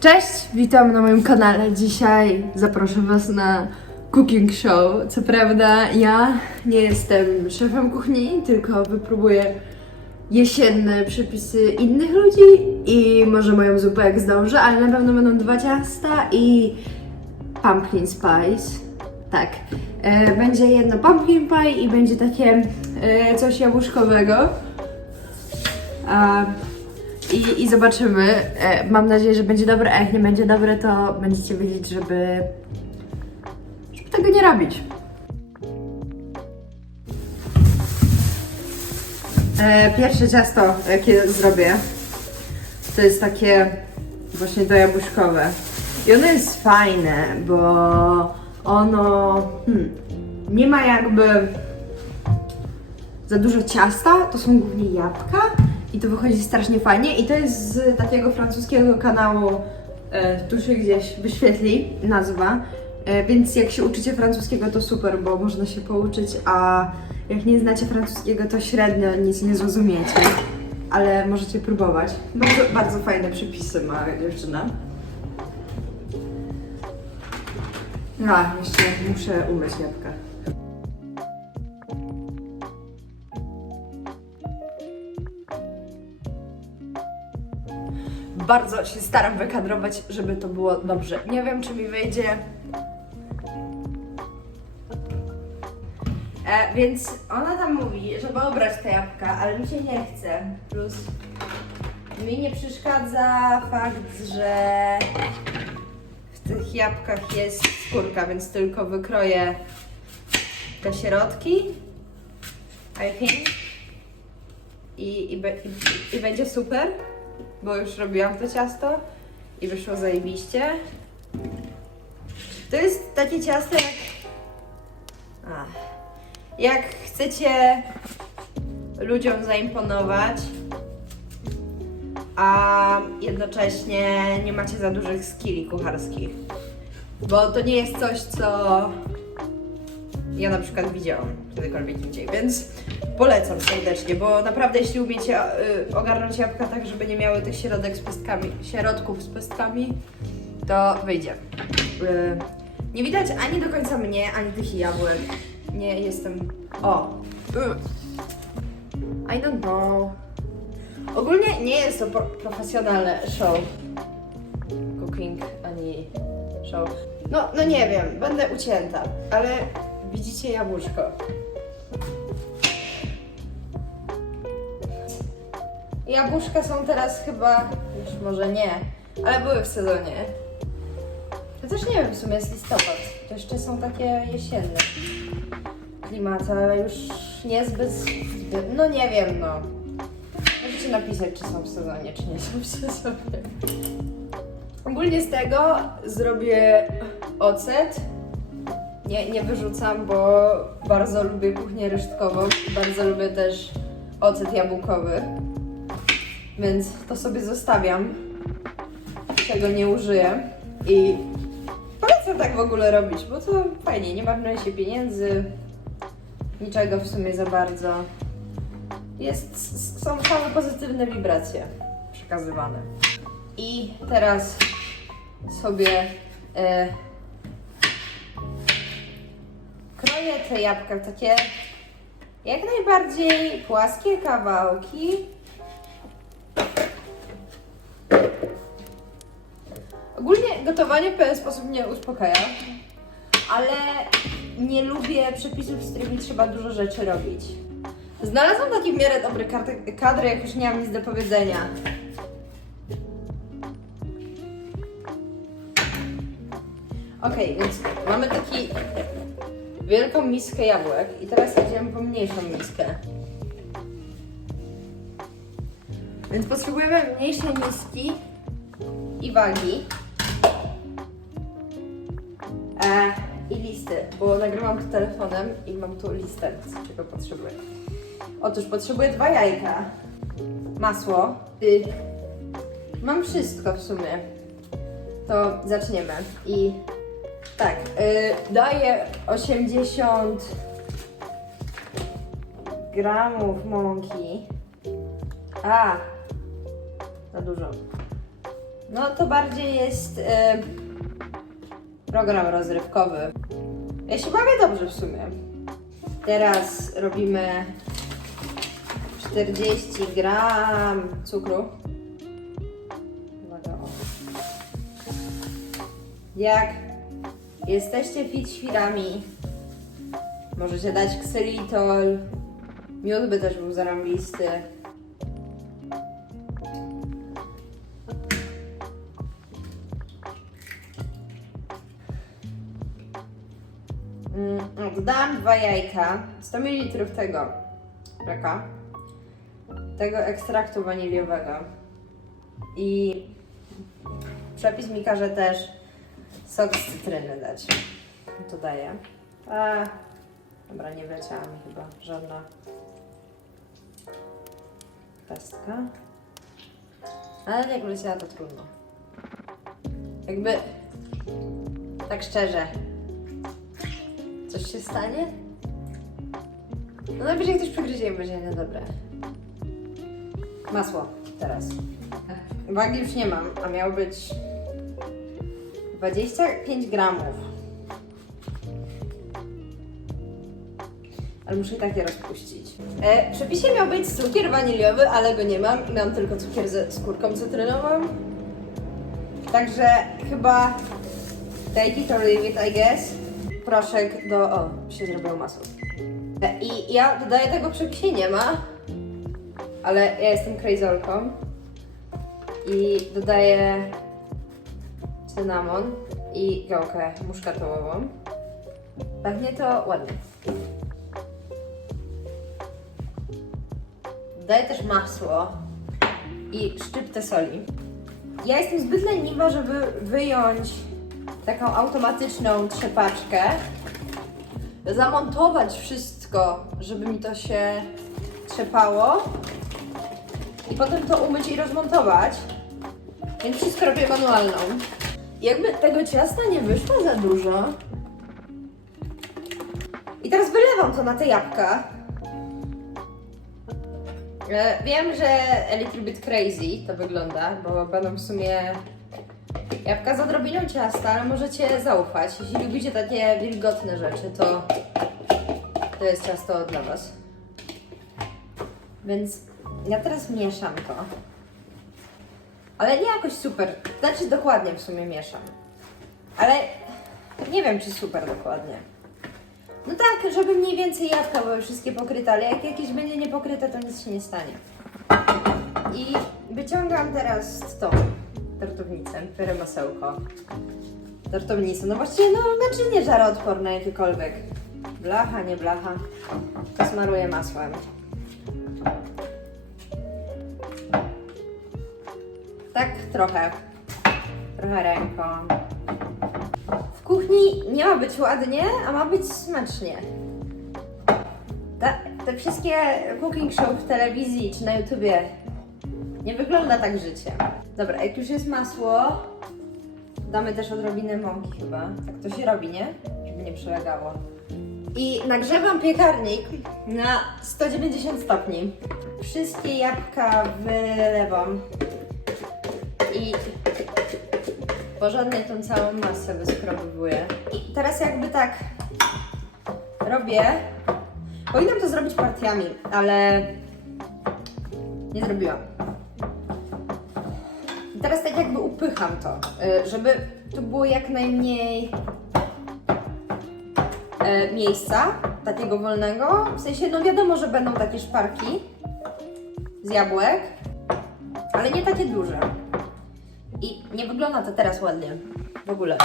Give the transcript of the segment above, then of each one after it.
Cześć, witam na moim kanale. Dzisiaj zaproszę Was na cooking show. Co prawda, ja nie jestem szefem kuchni, tylko wypróbuję jesienne przepisy innych ludzi i może moją zupę jak zdążę, ale na pewno będą dwa ciasta i pumpkin spice. Tak. E, będzie jedno pumpkin pie i będzie takie e, coś jabłuszkowego. A, i, I zobaczymy. E, mam nadzieję, że będzie dobre, a jak nie będzie dobre, to będziecie wiedzieć, żeby, żeby tego nie robić. E, pierwsze ciasto, jakie zrobię, to jest takie właśnie to jabłuszkowe. I ono jest fajne, bo ono hmm, nie ma jakby za dużo ciasta, to są głównie jabłka i to wychodzi strasznie fajnie i to jest z takiego francuskiego kanału, e, tu się gdzieś wyświetli nazwa, e, więc jak się uczycie francuskiego to super, bo można się pouczyć, a jak nie znacie francuskiego to średnio nic nie zrozumiecie, ale możecie próbować. Bardzo, bardzo fajne przepisy ma dziewczyna. A, jeszcze muszę umyć jabłka. Bardzo się staram wykadrować, żeby to było dobrze. Nie wiem, czy mi wyjdzie. E, więc ona tam mówi, żeby obrać te jabłka, ale mi się nie chce. Plus mi nie przeszkadza fakt, że w tych jabłkach jest skórka, więc tylko wykroję te środki. I think. I, i, i, i będzie super, bo już robiłam to ciasto i wyszło zajebiście. To jest takie ciasto jak... Ach. Jak chcecie ludziom zaimponować, a jednocześnie nie macie za dużych skilli kucharskich. Bo to nie jest coś, co ja na przykład widziałam kiedykolwiek indziej, więc polecam serdecznie, bo naprawdę jeśli umiecie y, ogarnąć jabłka tak, żeby nie miały tych środek z pestkami, środków z pestkami, to wyjdzie. Y, nie widać ani do końca mnie, ani tych jabłek. Nie jestem... O! I don't know. Ogólnie nie jest to pro profesjonalne show. Cooking ani show. No, no nie wiem, będę ucięta, ale widzicie jabłuszko. Jabłuszka są teraz chyba, już może nie, ale były w sezonie. Też nie wiem, w sumie jest listopad. To jeszcze są takie jesienne klimaty, ale już niezbyt, zbyt, no nie wiem, no. Możecie napisać, czy są w sezonie, czy nie są w sezonie. Ogólnie z tego zrobię ocet. Nie, nie wyrzucam, bo bardzo lubię kuchnię resztkową. Bardzo lubię też ocet jabłkowy. Więc to sobie zostawiam. Czego nie użyję. I polecam tak w ogóle robić, bo to fajnie, nie marnuje się pieniędzy. Niczego w sumie za bardzo. Jest, są same pozytywne wibracje przekazywane. I teraz sobie e, kroję te jabłka w takie jak najbardziej płaskie kawałki. Ogólnie gotowanie w pewien sposób mnie uspokaja, ale nie lubię przepisów, z którymi trzeba dużo rzeczy robić. Znalazłam taki w miarę dobry kadr, jak już nie mam nic do powiedzenia. Okej, więc mamy taki wielką miskę jabłek i teraz idziemy po mniejszą miskę. Więc potrzebujemy mniejszej miski i wagi. E, I listy, bo nagrywam to telefonem i mam tu listę, czego potrzebuję. Otóż potrzebuję dwa jajka, masło, y, mam wszystko w sumie. To zaczniemy. I tak, y, daję 80 gramów mąki. A, za dużo. No to bardziej jest e, program rozrywkowy. Ja się bawię dobrze w sumie. Teraz robimy 40 gram cukru. Uwaga. Jak jesteście fit świrami, możecie dać ksylitol. Miód by też był zarąbisty. Mm, Dodałam dwa jajka, 100 ml tego, jaka? Tego ekstraktu waniliowego. I przepis mi każe też sok z cytryny dać. Dodaję. A, dobra, nie wleciała mi chyba żadna pestka. Ale jak wleciała, to trudno. Jakby, tak szczerze, Coś się stanie? No najwyżej ktoś przegryzie i będzie niedobre. Masło teraz. Wagi już nie mam, a miało być 25 gramów. Ale muszę i tak je rozpuścić. E, w przepisie miał być cukier waniliowy, ale go nie mam mam tylko cukier ze skórką cytrynową. Także chyba take it or leave it, I guess. Proszek do... O, się zrobiło masło. E, I ja dodaję tego w przepisie nie ma, ale ja jestem crazolką i dodaję cynamon i gałkę muszkatołową. Pachnie to ładnie. Dodaję też masło i szczyptę soli. Ja jestem zbyt leniwa, żeby wyjąć taką automatyczną trzepaczkę, zamontować wszystko, żeby mi to się trzepało i potem to umyć i rozmontować. Więc wszystko robię manualną. Jakby tego ciasta nie wyszło za dużo. I teraz wylewam to na te jabłka. E, Wiem, że a little bit crazy to wygląda, bo będą w sumie Jabłka z odrobiną ciasta, ale możecie zaufać. Jeśli lubicie takie wilgotne rzeczy, to to jest ciasto dla Was. Więc ja teraz mieszam to. Ale nie jakoś super. Znaczy dokładnie w sumie mieszam. Ale nie wiem, czy super dokładnie. No tak, żeby mniej więcej jabłka były wszystkie pokryte, ale jak jakieś będzie niepokryte, to nic się nie stanie. I wyciągam teraz tą tortownicę, biorę masełko. Tortownicę, no właściwie no naczynie żaroodporne jakiekolwiek. Blacha, nie blacha. To smaruję masłem. Tak trochę. Trochę ręką. W kuchni nie ma być ładnie, a ma być smacznie. Ta, te wszystkie cooking show w telewizji czy na YouTubie nie wygląda tak życie. Dobra, jak już jest masło, damy też odrobinę mąki chyba. Tak to się robi, nie? Żeby nie przylegało. I nagrzewam piekarnik na 190 stopni. Wszystkie jabłka wylewam. I porządnie tą całą masę wyskrobowuję. I teraz jakby tak robię. Powinnam to zrobić partiami, ale nie zrobiłam. I teraz tak jakby upycham to, y, żeby tu było jak najmniej e, miejsca takiego wolnego. W sensie, no wiadomo, że będą takie szparki z jabłek, ale nie takie duże. Nie wygląda to teraz ładnie. W ogóle.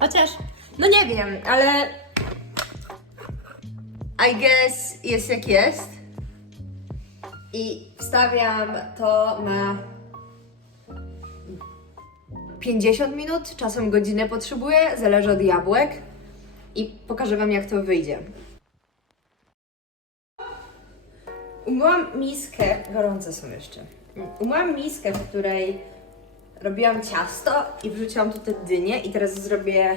Chociaż, no nie wiem, ale I guess jest jak jest. I wstawiam to na 50 minut, czasem godzinę potrzebuję, zależy od jabłek. I pokażę Wam, jak to wyjdzie. Umyłam miskę, gorące są jeszcze. Umyłam miskę, w której robiłam ciasto i wrzuciłam tu te dynie i teraz zrobię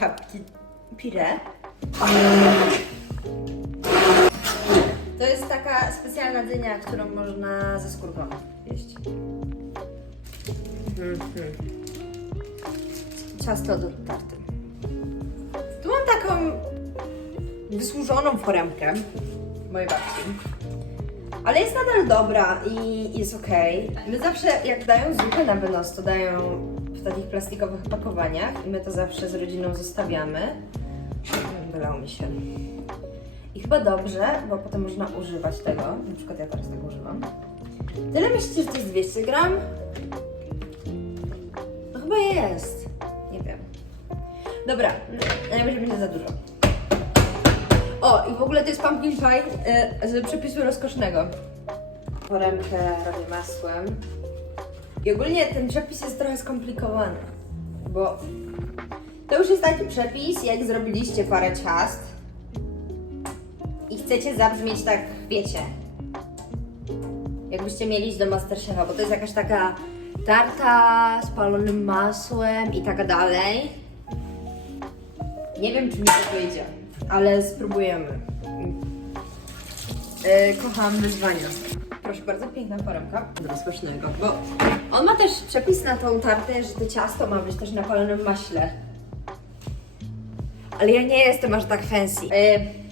papki pire. To jest taka specjalna specjalna dynia, którą można ze skórką jeść. Mhm. Ciasto do tarty. Tu mam taką wysłużoną foremkę mojej babci. Ale jest nadal dobra i jest okej. My zawsze, jak dają zupę na wynos, to dają w takich plastikowych pakowaniach i my to zawsze z rodziną zostawiamy. Wylało mi się. I chyba dobrze, bo potem można używać tego. Na przykład ja teraz tego używam. Tyle myślicie, że to jest 200 gram? No chyba jest. Nie wiem. Dobra, najwyżej będzie za dużo. O, i w ogóle to jest pumpkin pie e, z przepisu rozkosznego. Foremkę robię masłem. I ogólnie ten przepis jest trochę skomplikowany, bo to już jest taki przepis, jak zrobiliście parę ciast i chcecie zabrzmieć tak, wiecie, jakbyście mieli iść do Masterchefa, bo to jest jakaś taka tarta z palonym masłem i taka dalej. Nie wiem, czy mi to wyjdzie, ale spróbujemy. Yy, kocham wyzwania. Proszę bardzo, piękna foremka do rozkosznego, bo on ma też przepis na tą tartę, że to ciasto ma być też na palonym maśle. Ale ja nie jestem aż tak fancy. Yy,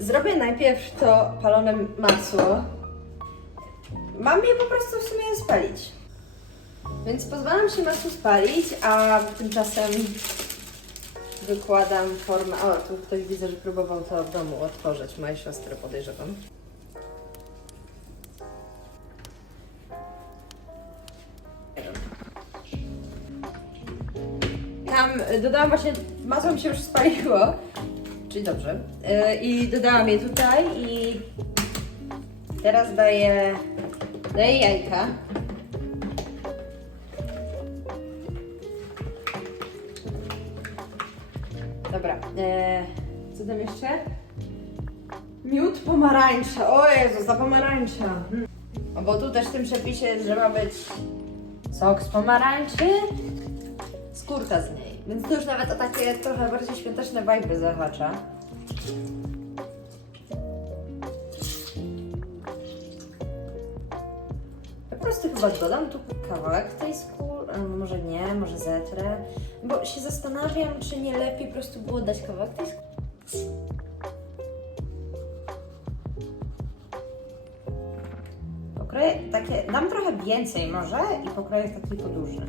zrobię najpierw to palone masło. Mam je po prostu w sumie spalić. Więc pozwalam się masło spalić, a tymczasem wykładam formę. O, tu ktoś widzę, że próbował to w domu otworzyć. Moja siostra podejrzewam. Tam y, dodałam właśnie, masło mi się już spaliło, czyli dobrze. Yy, I dodałam je tutaj i teraz daję, daję jajka. Dobra, e, co tam jeszcze? Miód pomarańcza. O Jezu, za pomarańcza. Hmm. Bo tu też w tym przepisie jest, że ma być sok z pomarańczy, skórka z niej. Więc to już nawet o takie trochę bardziej świąteczne vibe zahacza. Po prostu chyba dodam tu kawałek tej skóry, a może nie, może zetrę, bo się zastanawiam, czy nie lepiej po prostu było dać kawałek tej. Pokroję takie, dam trochę więcej może i pokroję w taki podłużny.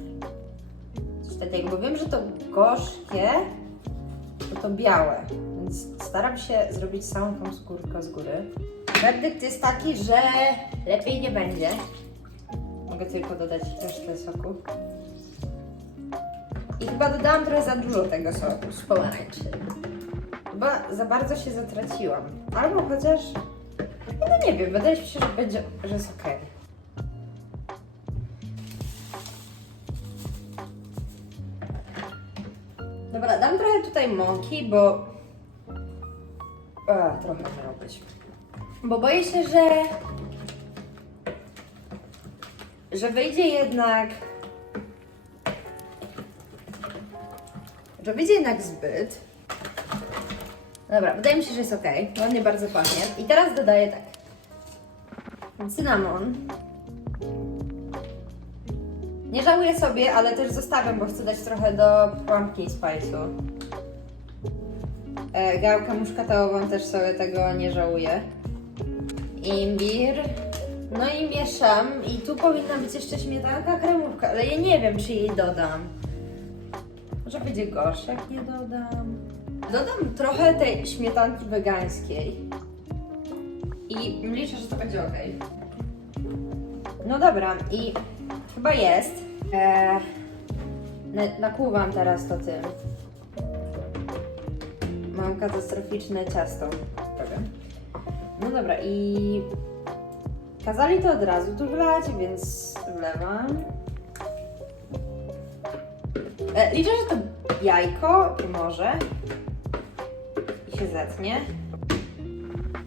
Coś bo wiem, że to gorzkie, to to białe, więc staram się zrobić całą tą skórkę z góry. Werdykt jest taki, że lepiej nie będzie. Mogę tylko dodać resztę soku. Chyba dodałam trochę za dużo tego soku z pomarańczy. Chyba za bardzo się zatraciłam. Albo chociaż... No nie wiem, wydaje mi się, że będzie, że jest. Dobra, dam trochę tutaj mąki, bo... A, trochę być. Bo boję się, że... Że wyjdzie jednak... Że wyjdzie jednak zbyt. Dobra, wydaje mi się, że jest ok. Ładnie bardzo pachnie. I teraz dodaję tak. Cynamon. Nie żałuję sobie, ale też zostawiam, bo chcę dać trochę do pumpkin spice'u. E, gałkę muszkatałową też sobie tego nie żałuję. Imbir. No i mieszam. I tu powinna być jeszcze śmietanka, kremówka, ale ja nie wiem, czy jej dodam. Może będzie gorsze, jak nie dodam. Dodam trochę tej śmietanki wegańskiej. I liczę, że to będzie ok. No dobra, i chyba jest. Eee, na- nakłuwam teraz to tym. Mam katastroficzne ciasto. No dobra, i kazali to od razu tu wlać, więc wlewam. E, liczę, że to jajko pomoże i się zetnie.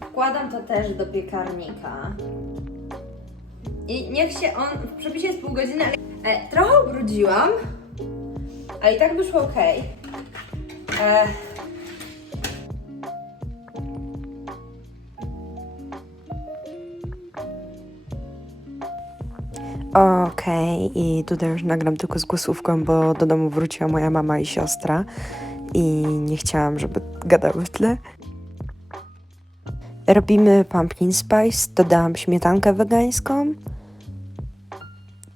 Wkładam to też do piekarnika. I niech się on, w przepisie jest pół godziny, ale e, trochę ubrudziłam, ale i tak wyszło ok. E, Okej, i tutaj już nagram tylko z głosówką, bo do domu wróciła moja mama i siostra i nie chciałam, żeby gadały w tle. Robimy pumpkin spice, dodałam śmietankę wegańską.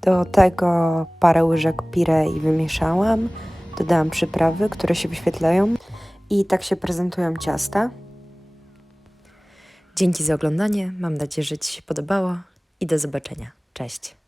Do tego parę łyżek pire i wymieszałam. Dodałam przyprawy, które się wyświetlają i tak się prezentują ciasta. Dzięki za oglądanie, mam nadzieję, że Ci się podobało i do zobaczenia. Cześć!